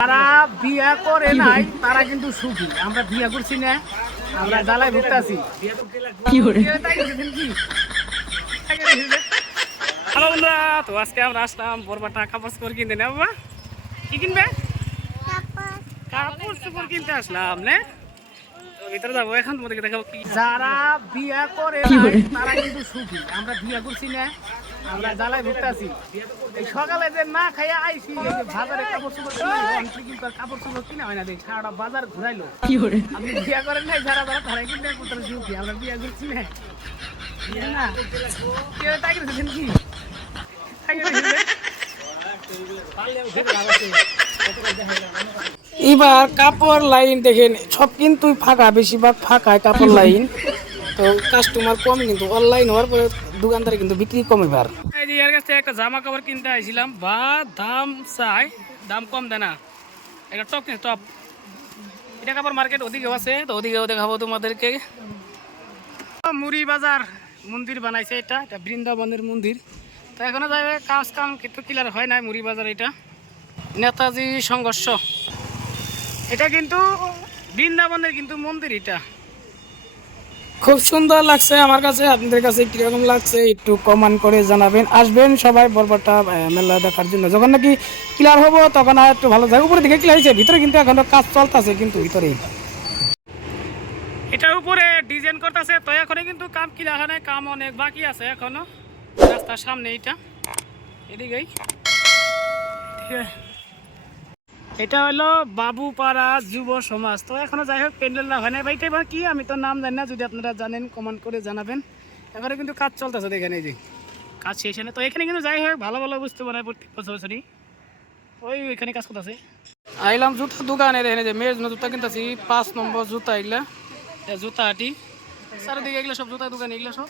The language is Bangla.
তারা বিয়া করে নাই তারা কিন্তু সুখী। আমরা বিয়া করছি না আমরা জ্বালায় ভুগতে আছি করে? হ্যালো বন্ধুরা তো আজকে আমরা আসলাম বরবাটা কাপড় চোপড় কিনতে না বাবা? কি কিনবে? কাপড় চোপড় কিনতে আসলাম নে? ভিতরে যাব এখন তোমাদেরকে দেখাবো যারা বিয়া করে? তারা কিন্তু সুখী। আমরা বিয়া করছি না আমরা জ্বালায় ভুগতে আছি। এই সকালে যে না খাইয়া আইছি বাজারে কাপড় চোপড় কিনা কিন্তু আর কাপড় চোপড় কিনা হয় না দেখ সারাটা বাজার ঘুরাইলো। আপনি বিয়া করেন নাই যারা যারা তারা কিন্তু পুত্র সুখী আমরা বিয়া করছি না। বিয়া না? কেউ তাই করেছেন কি এবার কাপড় লাইন দেখেন সব কিন্তু ফাঁকা বেশিরভাগ ফাঁকা কাপড় লাইন। তো কাস্টমার কম কিন্তু অনলাইন হওয়ার পরে দোকানদারে কিন্তু বিক্রি কম যে এর কাছে একটা জামা কাপড় কিনতে আইছিলাম, বা দাম চাই, দাম কম দেয় না একটা টপ কিনে টপ এটা কাপড় মার্কেট ওদিকেও আছে, তো ওদিকেও দেখাবো তোমাদেরকে। মুড়ি বাজার মন্দির বানাইছে এটা এটা বৃন্দাবনের মন্দির। তো এখনও যাবে কাজ কাম কিন্তু ক্লিয়ার হয় নাই মুড়ি বাজার এটা। নেতাজি সংঘর্ষ। এটা কিন্তু বৃন্দাবনের কিন্তু মন্দির এটা। খুব সুন্দর লাগছে আমার কাছে, আপনাদের কাছে কীরকম লাগছে একটু কমান করে জানাবেন। আসবেন সবাই বরবরটা মেলা দেখার জন্য। যখন নাকি ক্লিয়ার হব, তখন আর একটু ভালো থাকবে। উপরে দিকে ক্লিয়ার হয়েছে, ভিতরে কিন্তু এখন কাজ চলতেছে কিন্তু ভিতরে। এটা উপরে ডিজাইন করতেছে, তো এখনও কিন্তু কাম ক্লিয়ার হয় কাম অনেক বাকি আছে এখনও। রাস্তার সামনে এটা এদিকেই। ঠিক আছে। এটা হলো বাবুপাড়া যুব সমাজ। তো এখনও যাই হোক প্যান্ডেল না হয় না ভাই, এটা এবার কি? আমি তো নাম জানি না, যদি আপনারা জানেন কমেন্ট করে জানাবেন। এখানে কিন্তু কাজ চলতেছে, দেখেন এই যে। কাজ শেষ হয় তো এখানে কিন্তু যাই হোক, ভালো ভালো বুঝতে পারে প্রত্যেক বছর বছরই। ওই ওইখানে কাজ করতেছে। আইলাম জুতা দোকানে এই যে মেয়ের জন্য জুতা কিনতেছি। পাঁচ নম্বর জুতা এগুলা। জুতা আটি চারিদিকে এগুলো সব জুতা দোকান, এগুলো সব।